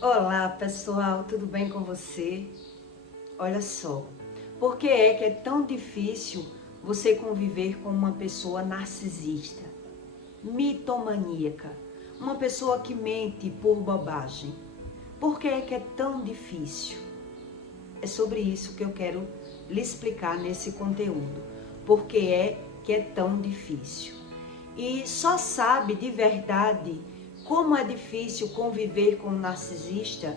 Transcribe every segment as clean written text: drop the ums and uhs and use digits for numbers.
Olá pessoal, tudo bem com você? Olha só, por que é tão difícil você conviver com uma pessoa narcisista, mitomaníaca, uma pessoa que mente por bobagem? Por que é tão difícil? É sobre isso que eu quero lhe explicar nesse conteúdo. Por que é tão difícil? E só sabe de verdade como é difícil conviver com um narcisista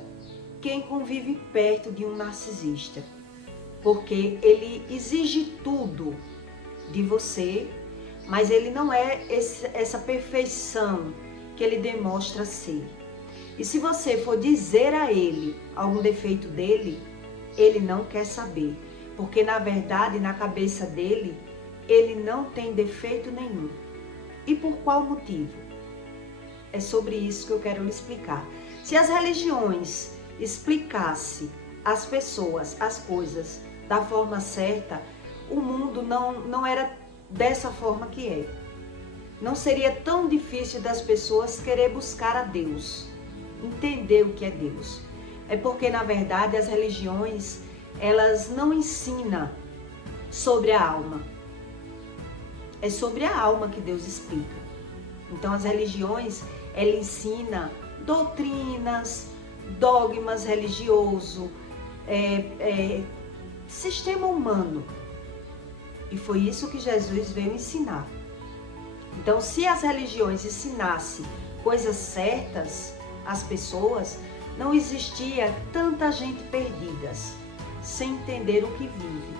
quem convive perto de um narcisista. Porque ele exige tudo de você, mas ele não é essa perfeição que ele demonstra ser. E se você for dizer a ele algum defeito dele, ele não quer saber. Porque na verdade, na cabeça dele, ele não tem defeito nenhum. E por qual motivo? É sobre isso que eu quero lhe explicar. Se as religiões explicassem às pessoas as coisas da forma certa, o mundo não era dessa forma que é. Não seria tão difícil das pessoas querer buscar a Deus, entender o que é Deus. É porque, na verdade, as religiões, elas não ensinam sobre a alma. É sobre a alma que Deus explica. Então, as religiões, ela ensina doutrinas, dogmas religiosos, sistema humano. E foi isso que Jesus veio ensinar. Então, se as religiões ensinassem coisas certas às pessoas, não existia tanta gente perdidas, sem entender o que vive.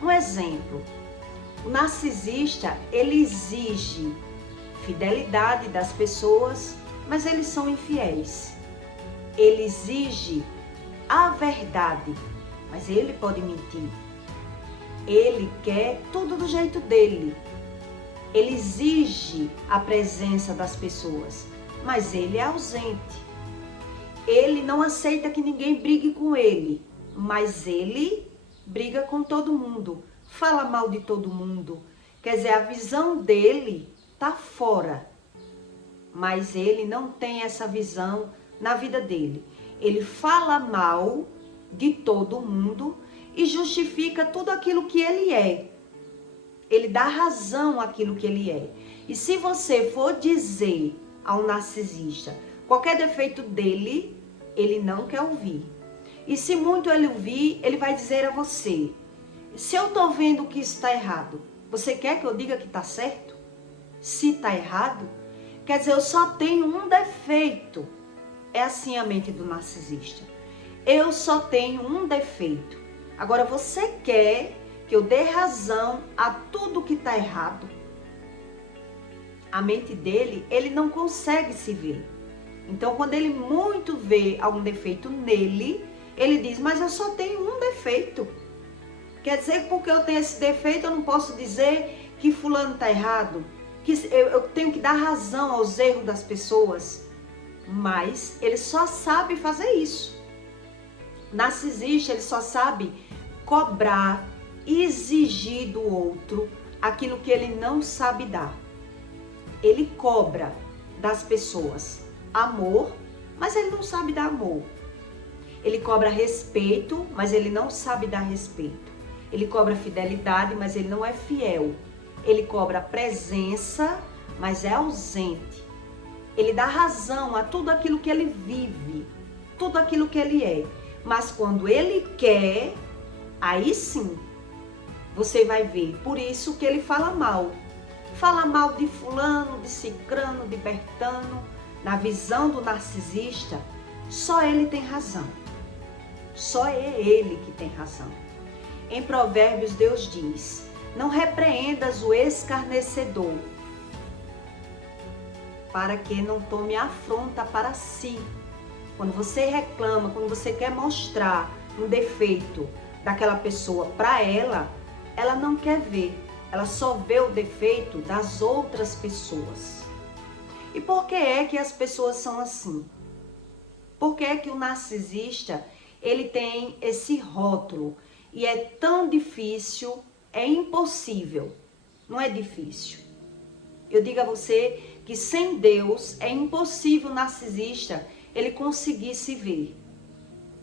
Um exemplo, o narcisista, ele exige fidelidade das pessoas, mas eles são infiéis. Ele exige a verdade, mas ele pode mentir. Ele quer tudo do jeito dele. Ele exige a presença das pessoas, mas ele é ausente. Ele não aceita que ninguém brigue com ele, mas ele briga com todo mundo, fala mal de todo mundo. Quer dizer, a visão dele está fora, mas ele não tem essa visão na vida dele. Ele fala mal de todo mundo e justifica tudo aquilo que ele é. Ele dá razão àquilo que ele é. E se você for dizer a um narcisista qualquer defeito dele, ele não quer ouvir. E se muito ele ouvir, ele vai dizer a você: se eu tô vendo que isso está errado, você quer que eu diga que está certo? Se está errado, quer dizer, eu só tenho um defeito. É assim a mente do narcisista. Eu só tenho um defeito. Agora, você quer que eu dê razão a tudo que está errado? A mente dele, ele não consegue se ver. Então, quando ele muito vê algum defeito nele, ele diz: mas eu só tenho um defeito. Quer dizer que porque eu tenho esse defeito, eu não posso dizer que fulano está errado? Que eu tenho que dar razão aos erros das pessoas? Mas ele só sabe fazer isso. Narcisista, ele só sabe cobrar, exigir do outro aquilo que ele não sabe dar. Ele cobra das pessoas amor, mas ele não sabe dar amor. Ele cobra respeito, mas ele não sabe dar respeito. Ele cobra fidelidade, mas ele não é fiel. Ele cobra presença, mas é ausente. Ele dá razão a tudo aquilo que ele vive, tudo aquilo que ele é. Mas quando ele quer, aí sim, você vai ver. Por isso que ele fala mal. Fala mal de fulano, de cicrano, de bertano. Na visão do narcisista, só ele tem razão. Só é ele que tem razão. Em Provérbios, Deus diz: não repreendas o escarnecedor, para que não tome afronta para si. Quando você reclama, quando você quer mostrar um defeito daquela pessoa para ela, ela não quer ver. Ela só vê o defeito das outras pessoas. E por que é que as pessoas são assim? Por que é que o narcisista, ele tem esse rótulo? E é tão difícil, é impossível. Não é difícil. Eu digo a você que sem Deus é impossível o narcisista ele conseguisse ver.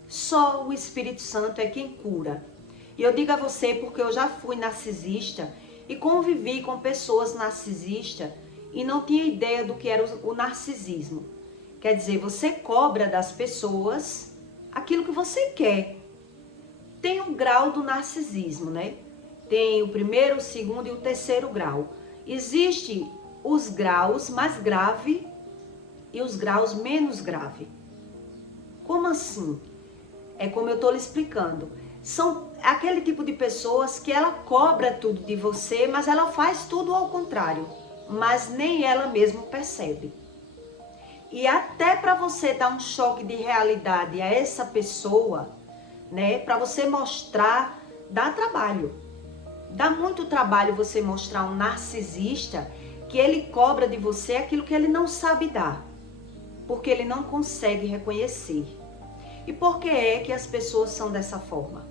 Só o Espírito Santo é quem cura. E eu digo a você porque eu já fui narcisista e convivi com pessoas narcisistas e não tinha ideia do que era o narcisismo. Quer dizer, você cobra das pessoas aquilo que você quer. Tem um grau do narcisismo, né? Tem o primeiro, o segundo e o terceiro grau. Existem os graus mais graves e os graus menos graves. Como assim? É como eu estou lhe explicando. São aquele tipo de pessoas que ela cobra tudo de você, mas ela faz tudo ao contrário. Mas nem ela mesma percebe. E até para você dar um choque de realidade a essa pessoa, né? Para você mostrar, dá trabalho. Dá muito trabalho você mostrar um narcisista que ele cobra de você aquilo que ele não sabe dar. Porque ele não consegue reconhecer. E por que é que as pessoas são dessa forma?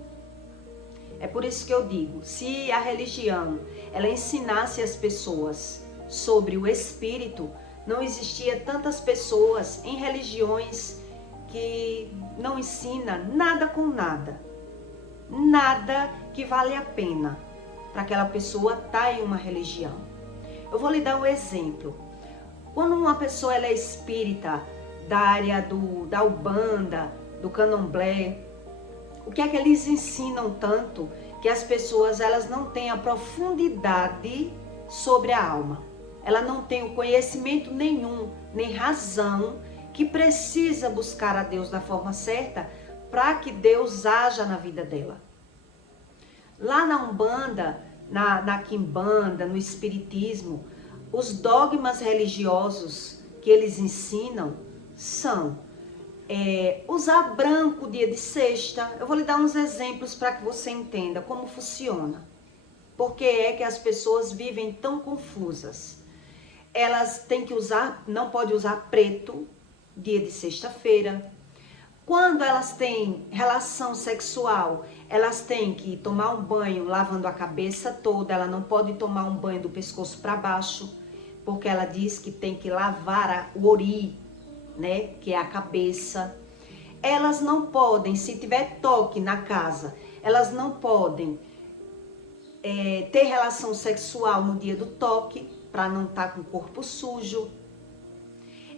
É por isso que eu digo, se a religião, ela ensinasse as pessoas sobre o espírito, não existia tantas pessoas em religiões que não ensina nada com nada. Nada que vale a pena para aquela pessoa estar em uma religião. Eu vou lhe dar um exemplo. Quando uma pessoa ela é espírita da área da Umbanda, do Candomblé, o que é que eles ensinam tanto que as pessoas elas não têm a profundidade sobre a alma? Ela não tem o conhecimento nenhum, nem razão, que precisa buscar a Deus da forma certa para que Deus haja na vida dela. Lá na Umbanda, na Quimbanda, no Espiritismo, os dogmas religiosos que eles ensinam são usar branco dia de sexta. Eu vou lhe dar uns exemplos para que você entenda como funciona. Por que é que as pessoas vivem tão confusas? Elas têm que usar, não pode usar preto dia de sexta-feira. Quando elas têm relação sexual, elas têm que tomar um banho lavando a cabeça toda. Ela não pode tomar um banho do pescoço para baixo, porque ela diz que tem que lavar o ori, né, que é a cabeça. Elas não podem, se tiver toque na casa, elas não podem ter relação sexual no dia do toque, para não estar com o corpo sujo.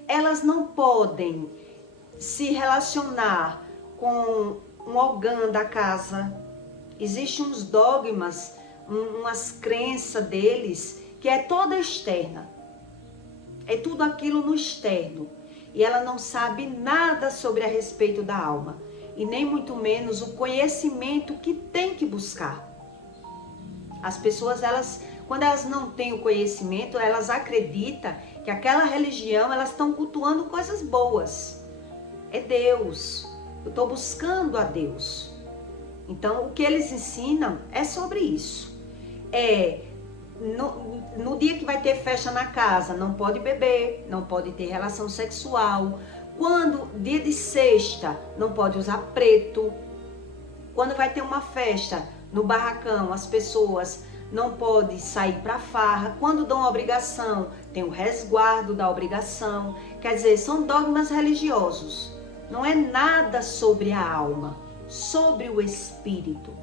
Elas não podem se relacionar com um ogã da casa. Existem uns dogmas, umas crenças deles, que é toda externa. É tudo aquilo no externo. E ela não sabe nada sobre a respeito da alma. E nem muito menos o conhecimento que tem que buscar. As pessoas, quando elas não têm o conhecimento, elas acreditam que aquela religião, elas estão cultuando coisas boas. É Deus. Eu estou buscando a Deus. Então, o que eles ensinam é sobre isso. No dia que vai ter festa na casa, não pode beber, não pode ter relação sexual. Quando, dia de sexta, não pode usar preto. Quando vai ter uma festa no barracão, as pessoas não podem sair para farra. Quando dão obrigação, tem o resguardo da obrigação. Quer dizer, são dogmas religiosos. Não é nada sobre a alma, sobre o espírito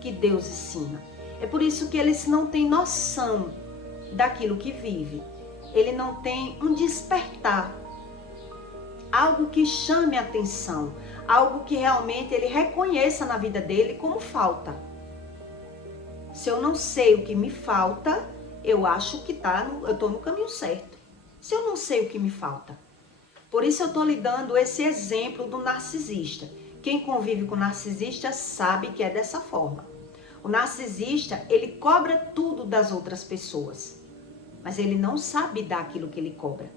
que Deus ensina. É por isso que eles não têm noção daquilo que vive. Ele não tem um despertar, algo que chame a atenção, algo que realmente ele reconheça na vida dele como falta. Se eu não sei o que me falta, eu acho que eu estou no caminho certo. Se eu não sei o que me falta. Por isso eu estou lhe dando esse exemplo do narcisista. Quem convive com narcisista sabe que é dessa forma. O narcisista, ele cobra tudo das outras pessoas. Mas ele não sabe dar aquilo que ele cobra.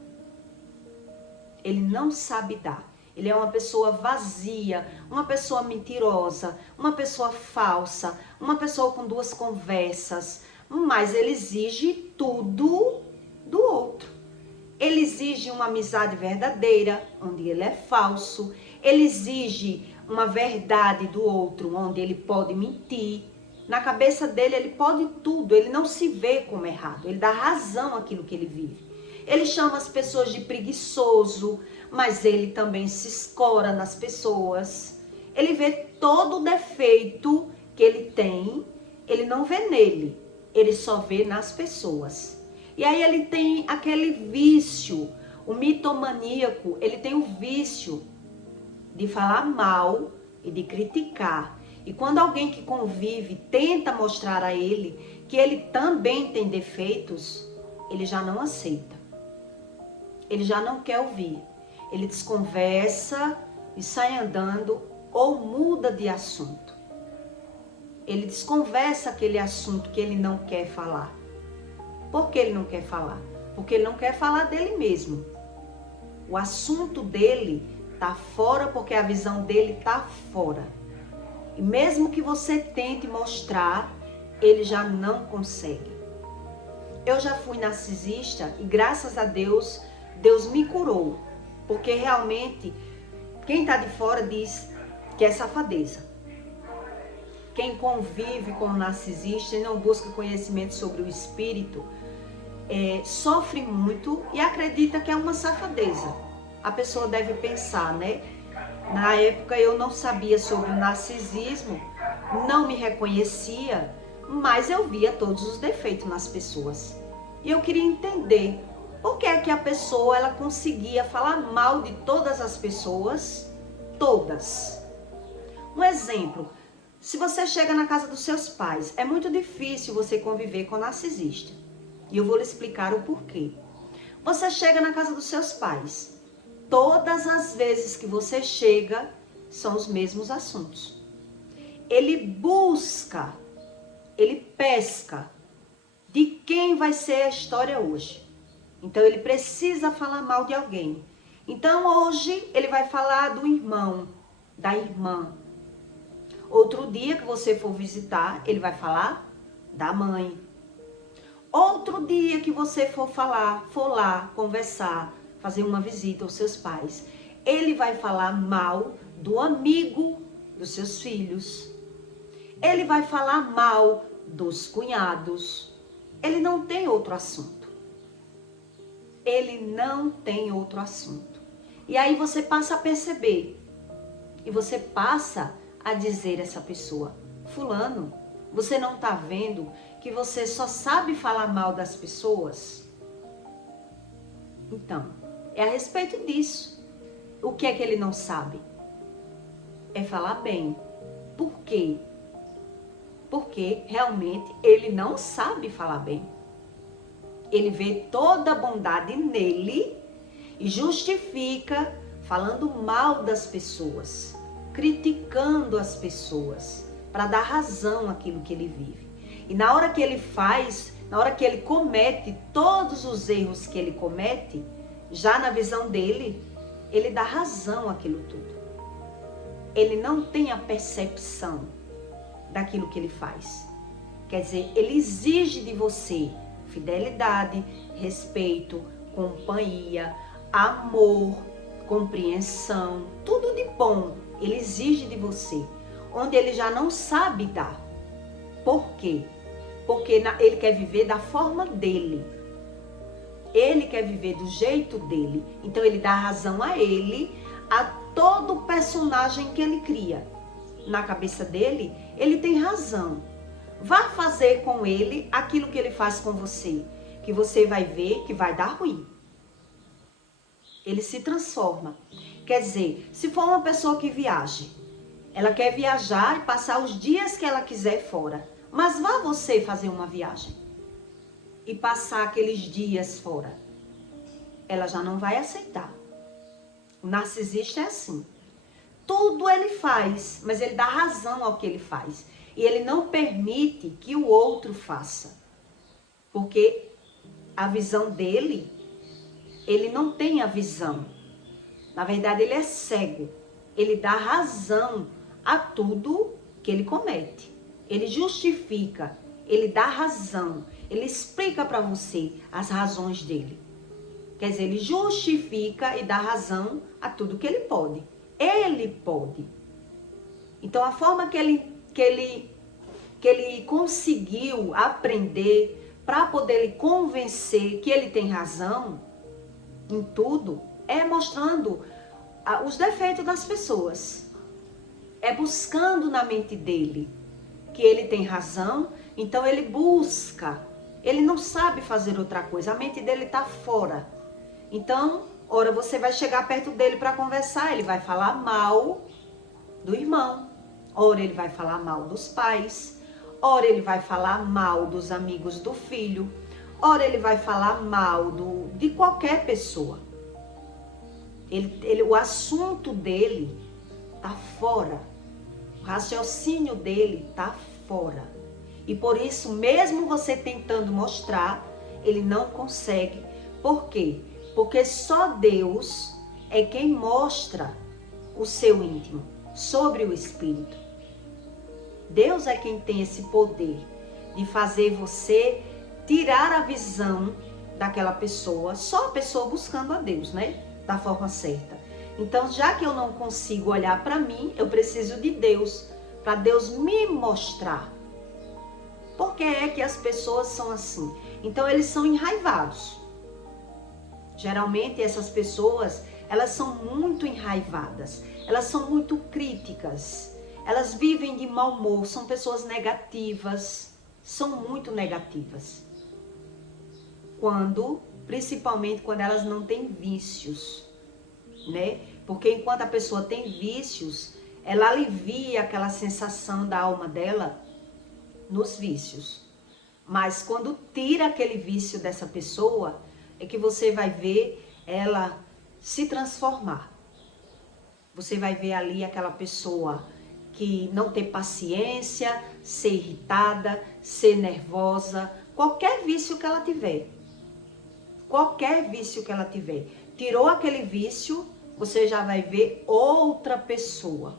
Ele não sabe dar. Ele é uma pessoa vazia, uma pessoa mentirosa, uma pessoa falsa, uma pessoa com duas conversas. Mas ele exige tudo do outro. Ele exige uma amizade verdadeira, onde ele é falso. Ele exige uma verdade do outro, onde ele pode mentir. Na cabeça dele, ele pode tudo. Ele não se vê como errado. Ele dá razão àquilo que ele vive. Ele chama as pessoas de preguiçoso. mas ele também se escora nas pessoas. Ele vê todo o defeito que ele tem, ele não vê nele, ele só vê nas pessoas. E aí ele tem aquele vício, o mitomaníaco, ele tem o vício de falar mal e de criticar. E quando alguém que convive tenta mostrar a ele que ele também tem defeitos, ele já não aceita. Ele já não quer ouvir. Ele desconversa e sai andando ou muda de assunto. Ele desconversa aquele assunto que ele não quer falar. Por que ele não quer falar? Porque ele não quer falar dele mesmo. O assunto dele está fora porque a visão dele está fora. E mesmo que você tente mostrar, ele já não consegue. Eu já fui narcisista e graças a Deus, Deus me curou. Porque realmente, quem está de fora diz que é safadeza. Quem convive com o narcisista e não busca conhecimento sobre o espírito, sofre muito e acredita que é uma safadeza. A pessoa deve pensar, né? Na época eu não sabia sobre o narcisismo, não me reconhecia, mas eu via todos os defeitos nas pessoas. E eu queria entender por que é que a pessoa ela conseguia falar mal de todas as pessoas, todas. Um exemplo, se você chega na casa dos seus pais, é muito difícil você conviver com narcisista. E eu vou lhe explicar o porquê. Você chega na casa dos seus pais. Todas as vezes que você chega, são os mesmos assuntos. Ele busca, ele pesca de quem vai ser a história hoje. Então, ele precisa falar mal de alguém. Então, hoje, ele vai falar do irmão, da irmã. Outro dia que você for visitar, ele vai falar da mãe. Outro dia que você for lá conversar, fazer uma visita aos seus pais, ele vai falar mal do amigo dos seus filhos. Ele vai falar mal dos cunhados. Ele não tem outro assunto. Ele não tem outro assunto. E aí você passa a perceber. E você passa a dizer a essa pessoa: fulano, você não está vendo que você só sabe falar mal das pessoas? Então, é a respeito disso. O que é que ele não sabe? É falar bem. Por quê? Porque realmente ele não sabe falar bem. Ele vê toda a bondade nele e justifica falando mal das pessoas, criticando as pessoas, para dar razão àquilo que ele vive. E na hora que ele faz, na hora que ele comete todos os erros que ele comete, já na visão dele, ele dá razão àquilo tudo. Ele não tem a percepção daquilo que ele faz. Quer dizer, ele exige de você fidelidade, respeito, companhia, amor, compreensão, tudo de bom ele exige de você, onde ele já não sabe dar. Por quê? Porque ele quer viver da forma dele. Ele quer viver do jeito dele. Então ele dá razão a ele, a todo personagem que ele cria. Na cabeça dele, ele tem razão. Vá fazer com ele aquilo que ele faz com você, que você vai ver que vai dar ruim. Ele se transforma. Quer dizer, se for uma pessoa que viaje, ela quer viajar e passar os dias que ela quiser fora. Mas vá você fazer uma viagem e passar aqueles dias fora. Ela já não vai aceitar. O narcisista é assim. Tudo ele faz, mas ele dá razão ao que ele faz. E ele não permite que o outro faça. Porque a visão dele, ele não tem a visão. Na verdade, ele é cego. Ele dá razão a tudo que ele comete. Ele justifica, ele dá razão, ele explica para você as razões dele. Quer dizer, ele justifica e dá razão a tudo que ele pode. Ele pode. Então, a forma que ele conseguiu aprender para poder lhe convencer que ele tem razão em tudo é mostrando os defeitos das pessoas. É buscando na mente dele que ele tem razão, então ele busca. Ele não sabe fazer outra coisa, a mente dele está fora. Então, ora você vai chegar perto dele para conversar, ele vai falar mal do irmão, ora ele vai falar mal dos pais, ora ele vai falar mal dos amigos do filho, ora ele vai falar mal de qualquer pessoa. O assunto dele está fora, o raciocínio dele está fora. E por isso, mesmo você tentando mostrar, ele não consegue. Por quê? Porque só Deus é quem mostra o seu íntimo, sobre o espírito. Deus é quem tem esse poder de fazer você tirar a visão daquela pessoa, só a pessoa buscando a Deus, né? Da forma certa. Então, já que eu não consigo olhar para mim, eu preciso de Deus, para Deus me mostrar. Por que é que as pessoas são assim? Então, eles são enraivados. Geralmente, essas pessoas, elas são muito enraivadas. Elas são muito críticas. Elas vivem de mau humor, são pessoas negativas. São muito negativas. Principalmente quando elas não têm vícios, né? Porque enquanto a pessoa tem vícios, ela alivia aquela sensação da alma dela nos vícios. Mas quando tira aquele vício dessa pessoa, é que você vai ver ela se transformar. Você vai ver ali aquela pessoa que não tem paciência, ser irritada, ser nervosa, qualquer vício que ela tiver. Qualquer vício que ela tiver. Tirou aquele vício, você já vai ver outra pessoa.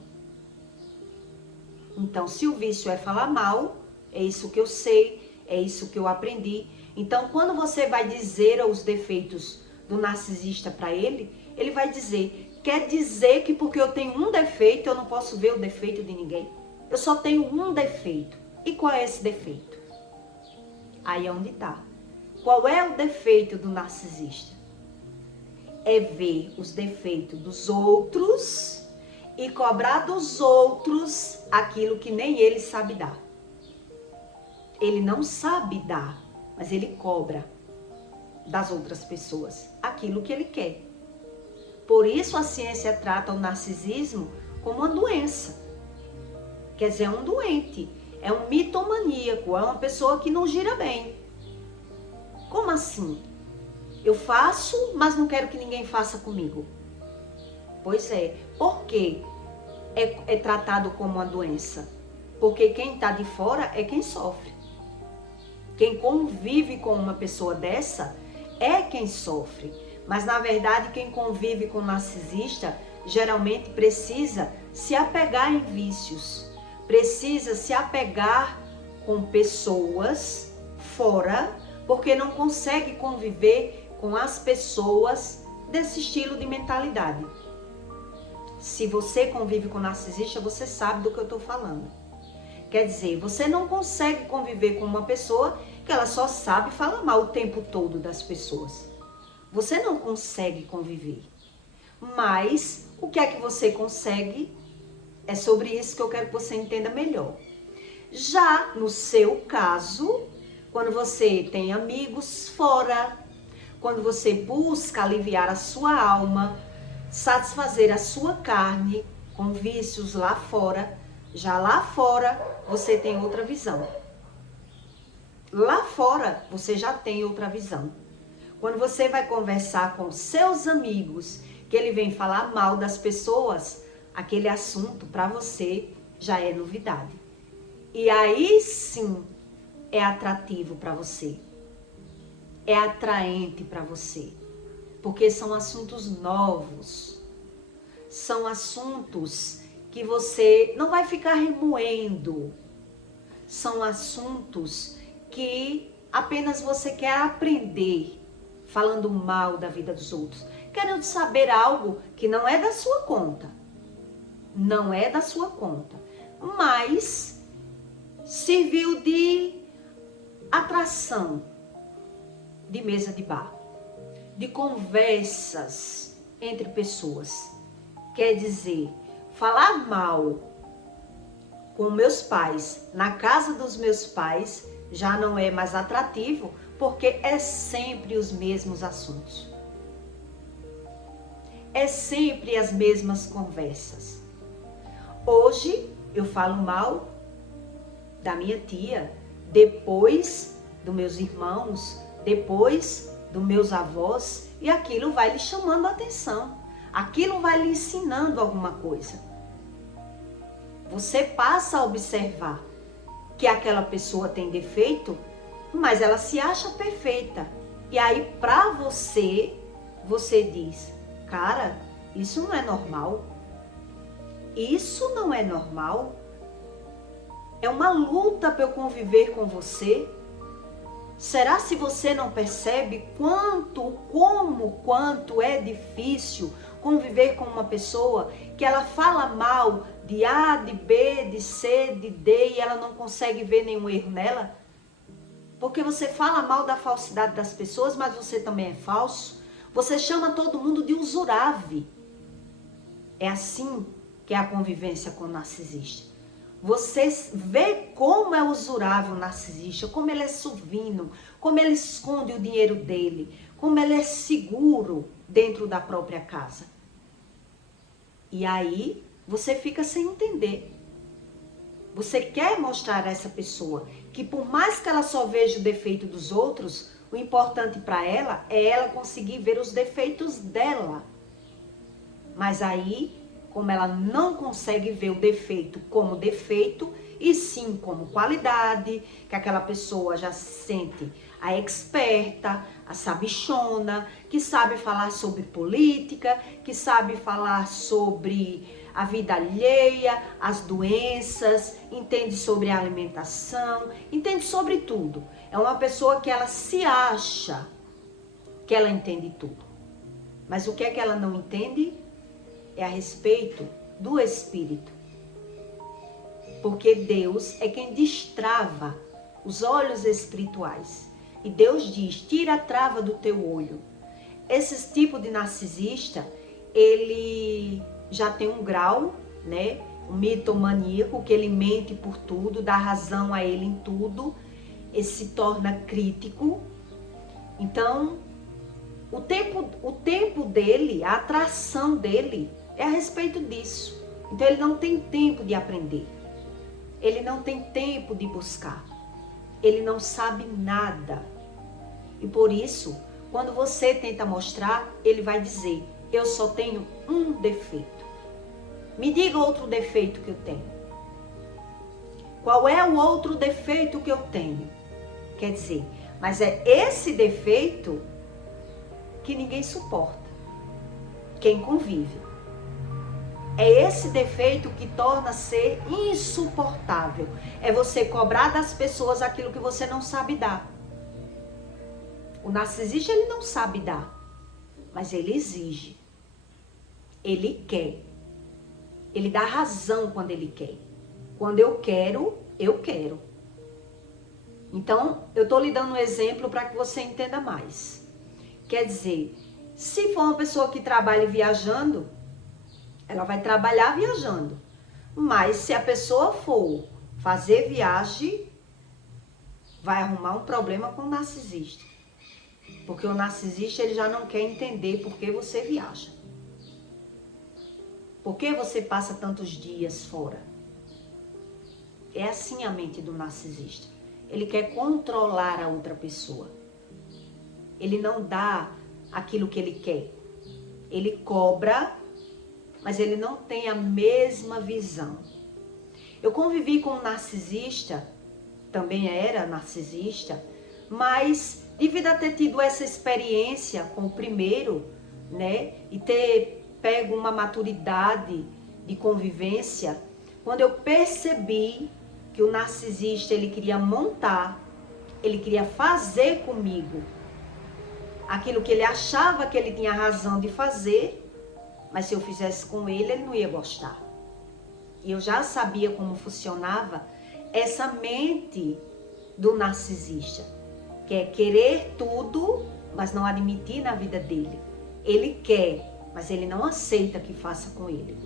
Então, se o vício é falar mal, é isso que eu sei, é isso que eu aprendi. Então, quando você vai dizer os defeitos do narcisista para ele, ele vai dizer, quer dizer que porque eu tenho um defeito, eu não posso ver o defeito de ninguém? Eu só tenho um defeito. E qual é esse defeito? Aí é onde está. Qual é o defeito do narcisista? É ver os defeitos dos outros e cobrar dos outros aquilo que nem ele sabe dar. Ele não sabe dar, mas ele cobra das outras pessoas aquilo que ele quer. Por isso a ciência trata o narcisismo como uma doença. Quer dizer, é um doente, é um mitomaníaco, é uma pessoa que não gira bem. Como assim? Eu faço, mas não quero que ninguém faça comigo. Pois é, por que é tratado como uma doença? Porque quem está de fora é quem sofre. Quem convive com uma pessoa dessa é quem sofre. Mas na verdade quem convive com um narcisista geralmente precisa se apegar em vícios. Precisa se apegar com pessoas fora, porque não consegue conviver com as pessoas desse estilo de mentalidade. Se você convive com narcisista, você sabe do que eu estou falando. Quer dizer, você não consegue conviver com uma pessoa que ela só sabe falar mal o tempo todo das pessoas. Você não consegue conviver. Mas o que é que você consegue? É sobre isso que eu quero que você entenda melhor. Já no seu caso, quando você tem amigos fora, quando você busca aliviar a sua alma, satisfazer a sua carne com vícios lá fora, já lá fora você tem outra visão. Lá fora você já tem outra visão. Quando você vai conversar com seus amigos, que ele vem falar mal das pessoas, aquele assunto para você já é novidade. E aí sim é atrativo para você. É atraente para você. Porque são assuntos novos. São assuntos que você não vai ficar remoendo. São assuntos que apenas você quer aprender, falando mal da vida dos outros, querendo saber algo que não é da sua conta. Não é da sua conta. Mas serviu de atração de mesa de bar, de conversas entre pessoas. Quer dizer, falar mal com meus pais, na casa dos meus pais, já não é mais atrativo, porque é sempre os mesmos assuntos. É sempre as mesmas conversas. Hoje eu falo mal da minha tia, depois dos meus irmãos, depois dos meus avós, e aquilo vai lhe chamando a atenção. Aquilo vai lhe ensinando alguma coisa. Você passa a observar que aquela pessoa tem defeito, mas ela se acha perfeita. E aí, para você, você diz, cara, isso não é normal. Isso não é normal. É uma luta para eu conviver com você. Será se você não percebe quanto é difícil conviver com uma pessoa que ela fala mal de A, de B, de C, de D e ela não consegue ver nenhum erro nela? Porque você fala mal da falsidade das pessoas, mas você também é falso. Você chama todo mundo de usurável. É assim que é a convivência com o narcisista. Você vê como é usurável o narcisista, como ele é sovino, como ele esconde o dinheiro dele, como ele é seguro dentro da própria casa. E aí você fica sem entender. Você quer mostrar a essa pessoa que por mais que ela só veja o defeito dos outros, o importante para ela é ela conseguir ver os defeitos dela. Mas aí, como ela não consegue ver o defeito como defeito, e sim como qualidade, que aquela pessoa já se sente a experta, a sabichona, que sabe falar sobre política, que sabe falar sobre a vida alheia, as doenças, entende sobre a alimentação, entende sobre tudo. É uma pessoa que ela se acha que ela entende tudo. Mas o que é que ela não entende? É a respeito do espírito. Porque Deus é quem destrava os olhos espirituais. E Deus diz, tira a trava do teu olho. Esse tipo de narcisista, ele já tem um grau, né? Um mitomaníaco, que ele mente por tudo, dá razão a ele em tudo. Ele se torna crítico. Então, o tempo dele, a atração dele é a respeito disso. Então ele não tem tempo de aprender. Ele não tem tempo de buscar. Ele não sabe nada. E por isso, quando você tenta mostrar, ele vai dizer, eu só tenho um defeito. Me diga outro defeito que eu tenho. Qual é o outro defeito que eu tenho? Quer dizer, mas é esse defeito que ninguém suporta. Quem convive. É esse defeito que torna ser insuportável. É você cobrar das pessoas aquilo que você não sabe dar. O narcisista, ele não sabe dar, mas ele exige. Ele quer. Ele dá razão quando ele quer. Quando eu quero, eu quero. Então, eu estou lhe dando um exemplo para que você entenda mais. Quer dizer, se for uma pessoa que trabalha viajando, ela vai trabalhar viajando. Mas se a pessoa for fazer viagem, vai arrumar um problema com o narcisista. Porque o narcisista, ele já não quer entender por que você viaja. Por que você passa tantos dias fora? É assim a mente do narcisista. Ele quer controlar a outra pessoa. Ele não dá aquilo que ele quer. Ele cobra, mas ele não tem a mesma visão. Eu convivi com um narcisista, também era narcisista, mas devido a ter tido essa experiência com o primeiro, né, e ter pego uma maturidade de convivência, quando eu percebi que o narcisista, ele queria montar, ele queria fazer comigo aquilo que ele achava que ele tinha razão de fazer, mas se eu fizesse com ele, ele não ia gostar. E eu já sabia como funcionava essa mente do narcisista, que é querer tudo, mas não admitir na vida dele. Ele quer, mas ele não aceita que faça com ele.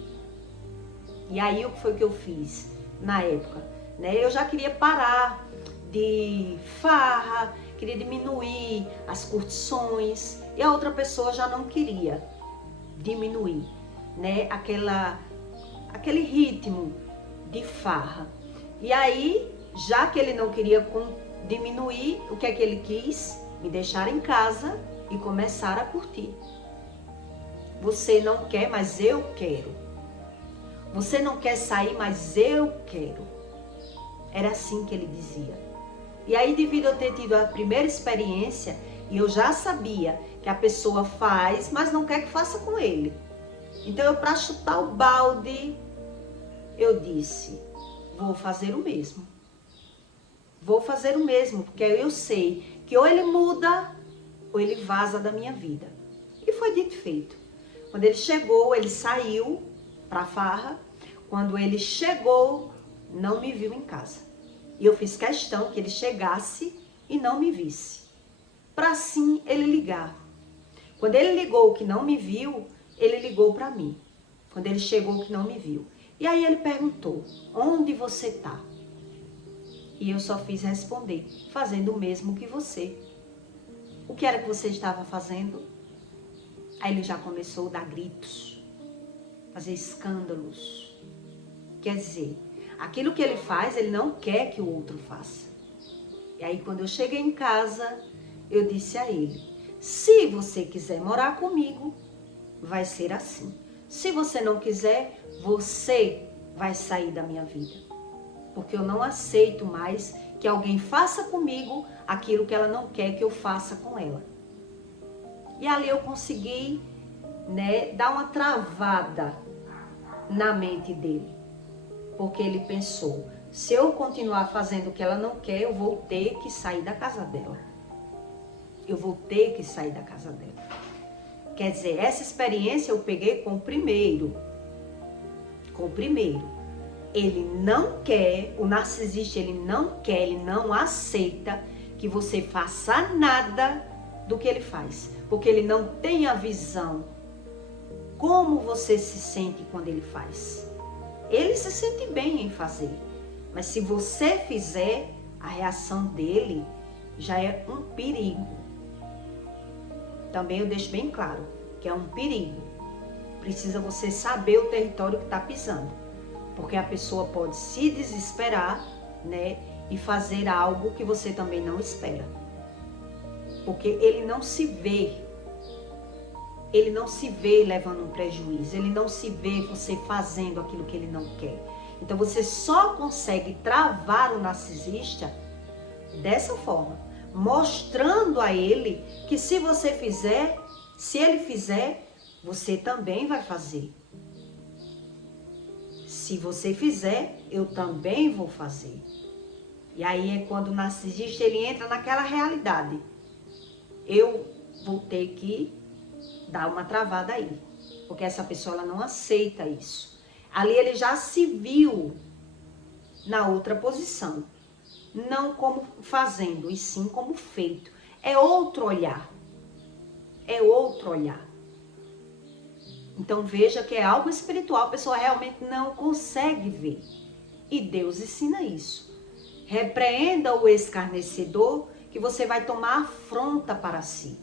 E aí o que foi que eu fiz na época? Né? Eu já queria parar de farra, queria diminuir as curtições, e a outra pessoa já não queria diminuir, né? Aquele ritmo de farra. E aí, já que ele não queria diminuir, o que é que ele quis? Me deixar em casa e começar a curtir. Você não quer, mas eu quero. Você não quer sair, mas eu quero. Era assim que ele dizia. E aí, devido a eu ter tido a primeira experiência, e eu já sabia que a pessoa faz, mas não quer que faça com ele. Então, eu, para chutar o balde, eu disse, vou fazer o mesmo. Vou fazer o mesmo, porque eu sei que ou ele muda, ou ele vaza da minha vida. E foi dito e feito. Quando ele chegou, ele saiu para a farra. Quando ele chegou, não me viu em casa. E eu fiz questão que ele chegasse e não me visse, para assim ele ligar. Quando ele ligou que não me viu, ele ligou para mim. Quando ele chegou que não me viu. E aí ele perguntou, onde você está? E eu só fiz responder, fazendo o mesmo que você. O que era que você estava fazendo? Aí ele já começou a dar gritos, fazer escândalos. Quer dizer, aquilo que ele faz, ele não quer que o outro faça. E aí quando eu cheguei em casa, eu disse a ele, se você quiser morar comigo, vai ser assim. Se você não quiser, você vai sair da minha vida. Porque eu não aceito mais que alguém faça comigo aquilo que ela não quer que eu faça com ela. E ali eu consegui, né, dar uma travada na mente dele. Porque ele pensou, se eu continuar fazendo o que ela não quer, eu vou ter que sair da casa dela. Eu vou ter que sair da casa dela. Quer dizer, essa experiência eu peguei com o primeiro. Ele não quer, o narcisista, ele não quer, ele não aceita que você faça nada do que ele faz. Porque ele não tem a visão como você se sente quando ele faz. Ele se sente bem em fazer. Mas se você fizer, a reação dele já é um perigo. Também eu deixo bem claro que é um perigo. Precisa você saber o território que está pisando. Porque a pessoa pode se desesperar, né? E fazer algo que você também não espera. Porque ele não se vê. Ele não se vê levando um prejuízo. Ele não se vê você fazendo aquilo que ele não quer. Então você só consegue travar o narcisista dessa forma. Mostrando a ele que se você fizer, se ele fizer, você também vai fazer. Se você fizer, eu também vou fazer. E aí é quando o narcisista ele entra naquela realidade. Eu vou ter que dar uma travada aí. Porque essa pessoa ela não aceita isso. Ali ele já se viu na outra posição. Não como fazendo, e sim como feito. É outro olhar. É outro olhar. Então veja que é algo espiritual, a pessoa realmente não consegue ver. E Deus ensina isso. Repreenda o escarnecedor, que você vai tomar afronta para si.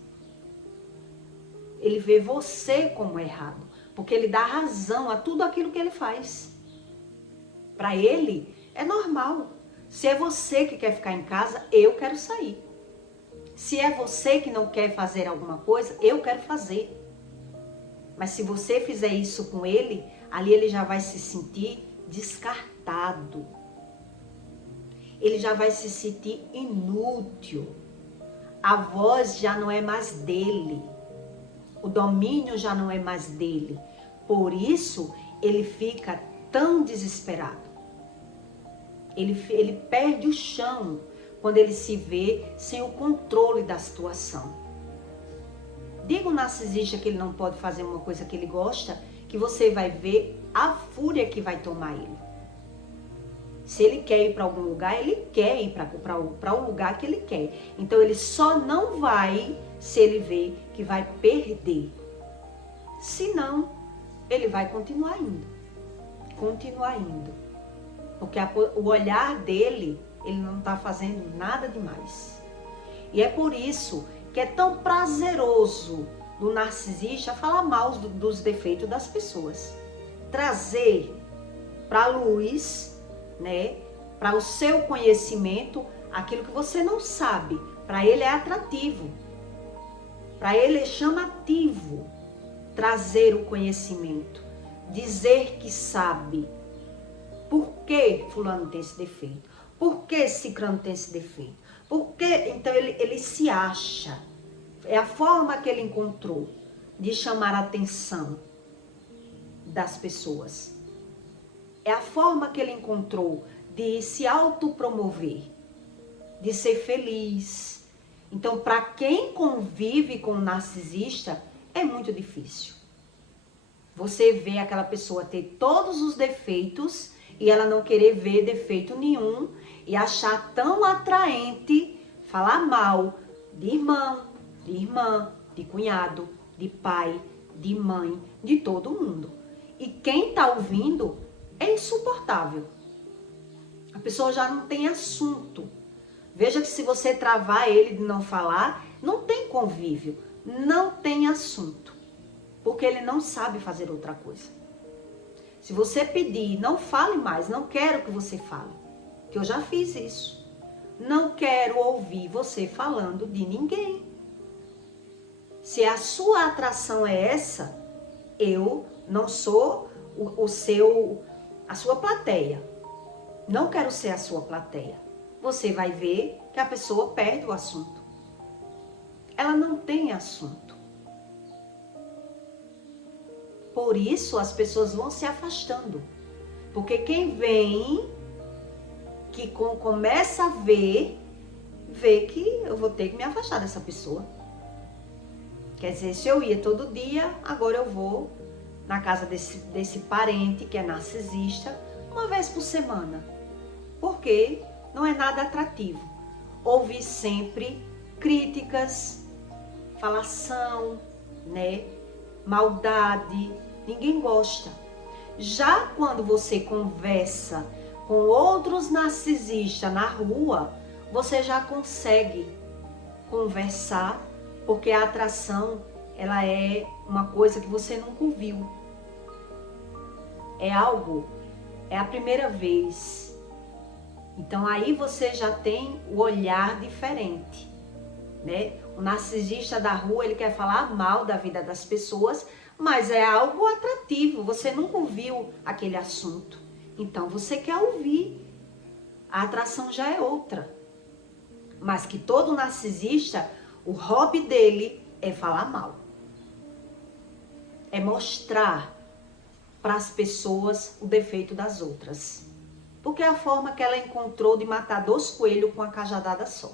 Ele vê você como errado, porque ele dá razão a tudo aquilo que ele faz. Para ele é normal. Se é você que quer ficar em casa, eu quero sair. Se é você que não quer fazer alguma coisa, eu quero fazer. Mas se você fizer isso com ele, ali ele já vai se sentir descartado. Ele já vai se sentir inútil. A voz já não é mais dele. O domínio já não é mais dele. Por isso, ele fica tão desesperado. Ele perde o chão quando ele se vê sem o controle da situação. Diga o narcisista que ele não pode fazer uma coisa que ele gosta, que você vai ver a fúria que vai tomar ele. Se ele quer ir para algum lugar, ele quer ir para o lugar que ele quer. Então ele só não vai se ele vê que vai perder. Se não, ele vai continuar indo. Porque o olhar dele, ele não está fazendo nada demais. E é por isso que é tão prazeroso do narcisista falar mal dos defeitos das pessoas. Trazer para a luz, né, para o seu conhecimento, aquilo que você não sabe. Para ele é atrativo. Para ele é chamativo trazer o conhecimento. Dizer que sabe. Por que fulano tem esse defeito? Por que ciclano tem esse defeito? Por que? Então ele se acha. É a forma que ele encontrou de chamar a atenção das pessoas. É a forma que ele encontrou de se autopromover, de ser feliz. Então, para quem convive com o narcisista, é muito difícil. Você vê aquela pessoa ter todos os defeitos e ela não querer ver defeito nenhum e achar tão atraente falar mal de irmão, de irmã, de cunhado, de pai, de mãe, de todo mundo. E quem está ouvindo é insuportável. A pessoa já não tem assunto. Veja que se você travar ele de não falar, não tem convívio, não tem assunto. Porque ele não sabe fazer outra coisa. Se você pedir, não fale mais, não quero que você fale. Que eu já fiz isso. Não quero ouvir você falando de ninguém. Se a sua atração é essa, eu não sou a sua plateia. Não quero ser a sua plateia. Você vai ver que a pessoa perde o assunto. Ela não tem assunto. Por isso as pessoas vão se afastando. Porque quem vem, que começa a ver, vê que eu vou ter que me afastar dessa pessoa. Quer dizer, se eu ia todo dia, agora eu vou na casa desse parente que é narcisista, uma vez por semana. Porque não é nada atrativo. Ouvir sempre críticas, falação, né? Maldade. Ninguém gosta. Já quando você conversa com outros narcisistas na rua, você já consegue conversar, porque a atração, ela é uma coisa que você nunca viu. É algo, é a primeira vez. Então aí você já tem o olhar diferente, né? O narcisista da rua, ele quer falar mal da vida das pessoas, mas é algo atrativo, você nunca ouviu aquele assunto. Então você quer ouvir. A atração já é outra. Mas que todo narcisista, o hobby dele é falar mal. É mostrar para as pessoas o defeito das outras. Porque é a forma que ela encontrou de matar 2 coelhos com uma cajadada só.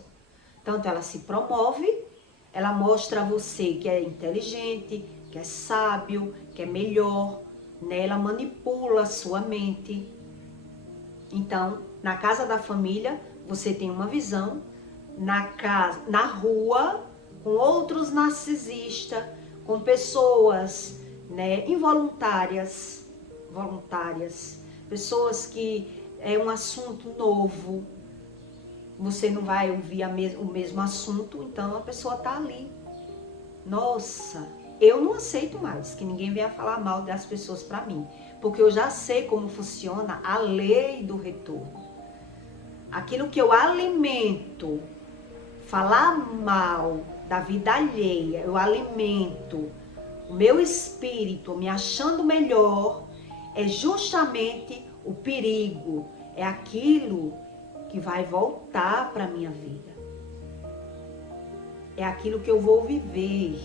Tanto ela se promove, ela mostra a você que é inteligente, que é sábio, que é melhor, né? Ela manipula a sua mente. Então, na casa da família, você tem uma visão. Na rua, com outros narcisistas, com pessoas, né, involuntárias, pessoas que é um assunto novo, você não vai ouvir o mesmo assunto, então a pessoa tá ali. Nossa, eu não aceito mais que ninguém venha falar mal das pessoas para mim, porque eu já sei como funciona a lei do retorno. Aquilo que eu alimento, falar mal da vida alheia, eu alimento o meu espírito me achando melhor, é justamente o perigo, é aquilo que vai voltar para a minha vida. É aquilo que eu vou viver.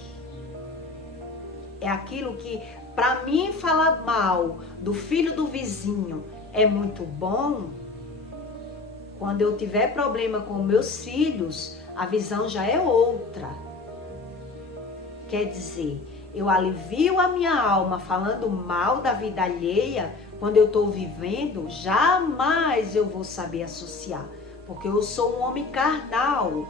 É aquilo que, para mim, falar mal do filho do vizinho é muito bom. Quando eu tiver problema com meus filhos, a visão já é outra. Quer dizer, eu alivio a minha alma falando mal da vida alheia. Quando eu estou vivendo, jamais eu vou saber associar. Porque eu sou um homem carnal.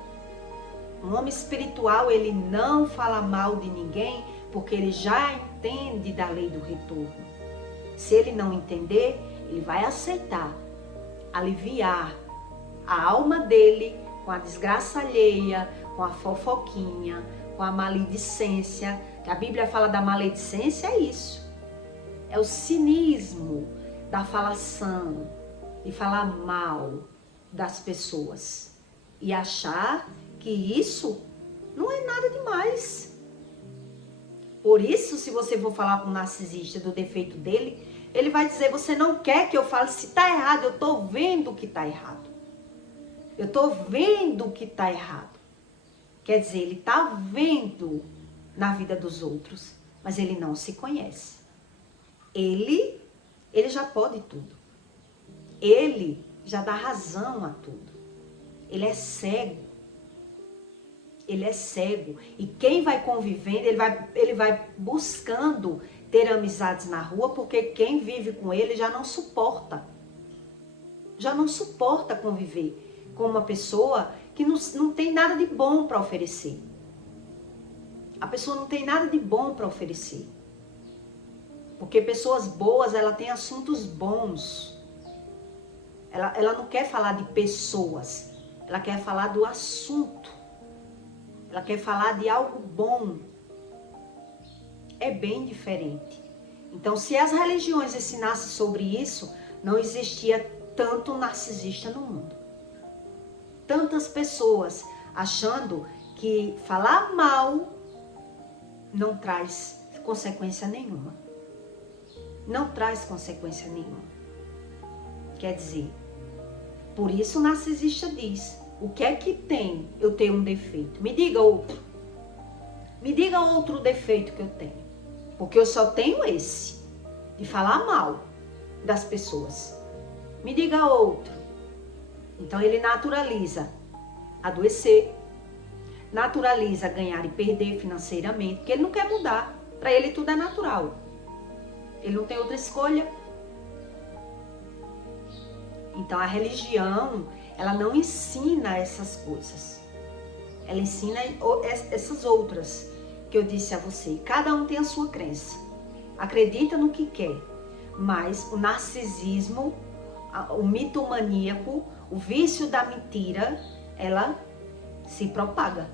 Um homem espiritual, ele não fala mal de ninguém, porque ele já entende da lei do retorno. Se ele não entender, ele vai aceitar aliviar a alma dele com a desgraça alheia, com a fofoquinha, com a maledicência. Que a Bíblia fala da maledicência, é isso. É o cinismo da falação, de falar mal das pessoas e achar que isso não é nada demais. Por isso, se você for falar com um narcisista do defeito dele, ele vai dizer: você não quer que eu fale se tá errado, eu tô vendo que tá errado. Eu tô vendo que tá errado. Quer dizer, ele tá vendo na vida dos outros, mas ele não se conhece. Ele já pode tudo. Ele já dá razão a tudo. Ele é cego. Ele é cego. E quem vai convivendo, ele vai buscando ter amizades na rua, porque quem vive com ele já não suporta. Já não suporta conviver com uma pessoa que não tem nada de bom para oferecer. A pessoa não tem nada de bom para oferecer. Porque pessoas boas, ela tem assuntos bons. Ela não quer falar de pessoas. Ela quer falar do assunto. Ela quer falar de algo bom. É bem diferente. Então, se as religiões ensinassem sobre isso, não existia tanto narcisista no mundo. Tantas pessoas achando que falar mal não traz consequência nenhuma. Não traz consequência nenhuma. Quer dizer, por isso o narcisista diz: o que é que tem eu ter um defeito? Me diga outro. Me diga outro defeito que eu tenho. Porque eu só tenho esse, de falar mal das pessoas. Me diga outro. Então ele naturaliza adoecer, naturaliza ganhar e perder financeiramente, porque ele não quer mudar. Para ele tudo é natural. Ele não tem outra escolha. Então a religião, ela não ensina essas coisas. Ela ensina essas outras que eu disse a você. Cada um tem a sua crença. Acredita no que quer. Mas o narcisismo, o mitomaníaco, o vício da mentira, ela se propaga.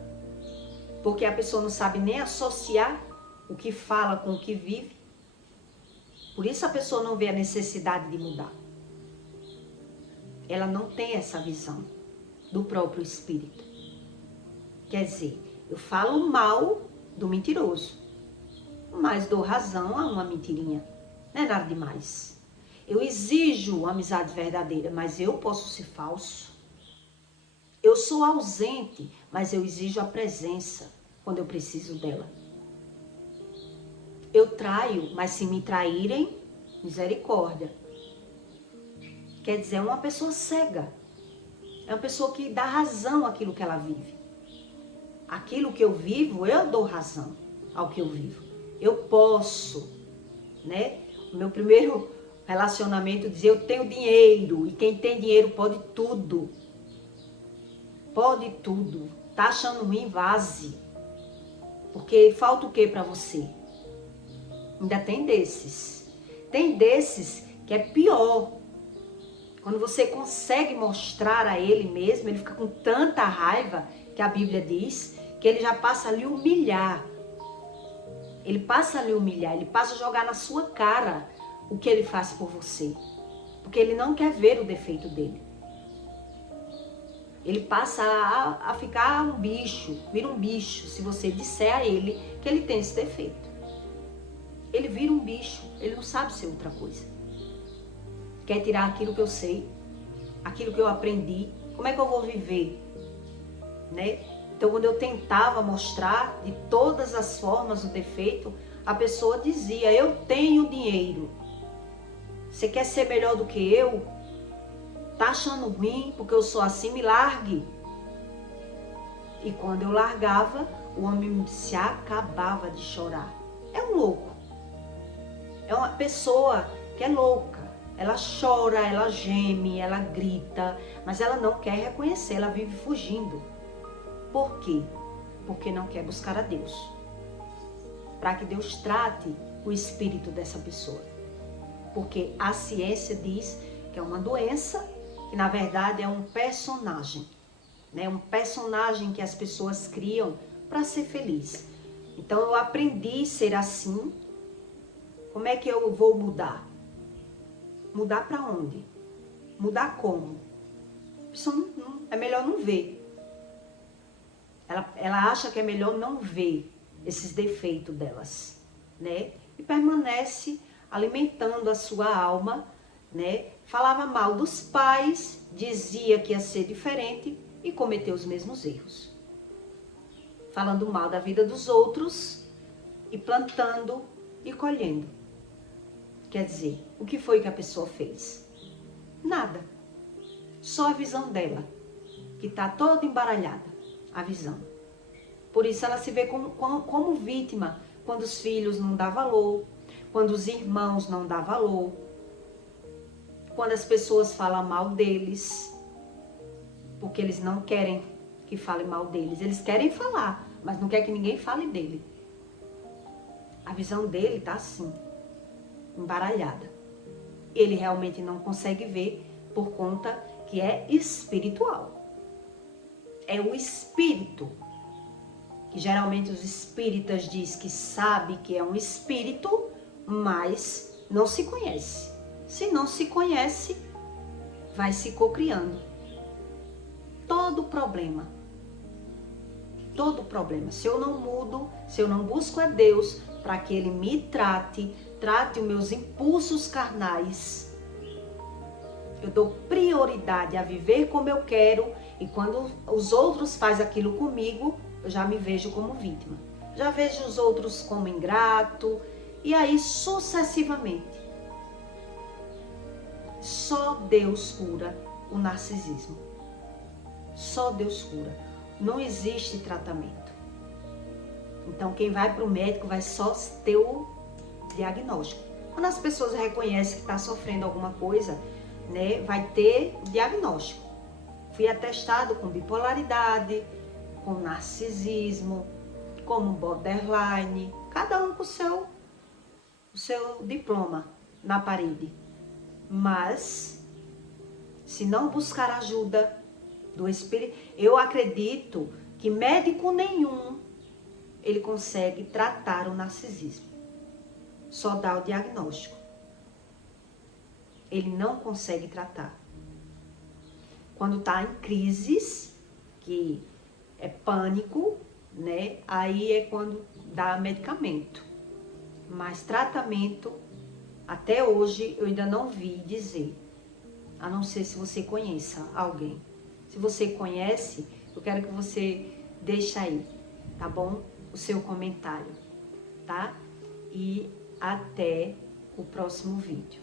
Porque a pessoa não sabe nem associar o que fala com o que vive. Por isso a pessoa não vê a necessidade de mudar. Ela não tem essa visão do próprio espírito. Quer dizer, eu falo mal do mentiroso, mas dou razão a uma mentirinha. Não é nada demais. Eu exijo amizade verdadeira, mas eu posso ser falso. Eu sou ausente, mas eu exijo a presença quando eu preciso dela. Eu traio, mas se me traírem, misericórdia. Quer dizer, é uma pessoa cega. É uma pessoa que dá razão àquilo que ela vive. Aquilo que eu vivo, eu dou razão ao que eu vivo. Eu posso, né? O meu primeiro relacionamento dizia: eu tenho dinheiro, e quem tem dinheiro pode tudo. Pode tudo. Tá achando ruim, vaze. Porque falta o que para você? Ainda tem desses. Tem desses que é pior. Quando você consegue mostrar a ele mesmo, ele fica com tanta raiva, que a Bíblia diz, que ele já passa a lhe humilhar. Ele passa a lhe humilhar, ele passa a jogar na sua cara o que ele faz por você. Porque ele não quer ver o defeito dele. Ele passa a ficar um bicho, vira um bicho, se você disser a ele que ele tem esse defeito. Ele vira um bicho, ele não sabe ser outra coisa. Quer tirar aquilo que eu sei, aquilo que eu aprendi. Como é que eu vou viver? Né? Então, quando eu tentava mostrar de todas as formas o defeito, a pessoa dizia: eu tenho dinheiro. Você quer ser melhor do que eu? Tá achando ruim porque eu sou assim? Me largue. E quando eu largava, o homem se acabava de chorar. É um louco. É uma pessoa que é louca. Ela chora, ela geme, ela grita, mas ela não quer reconhecer, ela vive fugindo. Por quê? Porque não quer buscar a Deus. Para que Deus trate o espírito dessa pessoa. Porque a ciência diz que é uma doença, que na verdade é um personagem, né? Um personagem que as pessoas criam para ser feliz. Então eu aprendi a ser assim. Como é que eu vou mudar? Mudar para onde? Mudar como? Isso é melhor não ver. Ela acha que é melhor não ver esses defeitos delas, né? E permanece alimentando a sua alma, né? Falava mal dos pais, dizia que ia ser diferente e cometeu os mesmos erros. Falando mal da vida dos outros e plantando e colhendo. Quer dizer, o que foi que a pessoa fez? Nada. Só a visão dela, que está toda embaralhada, a visão. Por isso ela se vê como vítima, quando os filhos não dão valor, quando os irmãos não dão valor, quando as pessoas falam mal deles, porque eles não querem que fale mal deles. Eles querem falar, mas não quer que ninguém fale dele. A visão dele está assim, embaralhada. Ele realmente não consegue ver por conta que é espiritual. É o espírito, que geralmente os espíritas dizem que sabe que é um espírito, mas não se conhece. Se não se conhece, vai se cocriando. Todo problema, se eu não mudo, se eu não busco a Deus para que Ele me trate os meus impulsos carnais, eu dou prioridade a viver como eu quero, e quando os outros fazem aquilo comigo, eu já me vejo como vítima. Já vejo os outros como ingrato, e aí sucessivamente. Só Deus cura o narcisismo. Só Deus cura. Não existe tratamento. Então quem vai para o médico vai só ter o diagnóstico. Quando as pessoas reconhecem que está sofrendo alguma coisa, né, vai ter diagnóstico. Fui atestado com bipolaridade, com narcisismo, como borderline, cada um com o seu diploma na parede. Mas, se não buscar ajuda do Espírito, eu acredito que médico nenhum, ele consegue tratar o narcisismo. Só dá o diagnóstico. Ele não consegue tratar. Quando está em crises, que é pânico, né? Aí é quando dá medicamento. Mas tratamento, até hoje, eu ainda não vi dizer. A não ser se você conheça alguém. Se você conhece, eu quero que você deixe aí, tá bom? O seu comentário, tá? E até o próximo vídeo.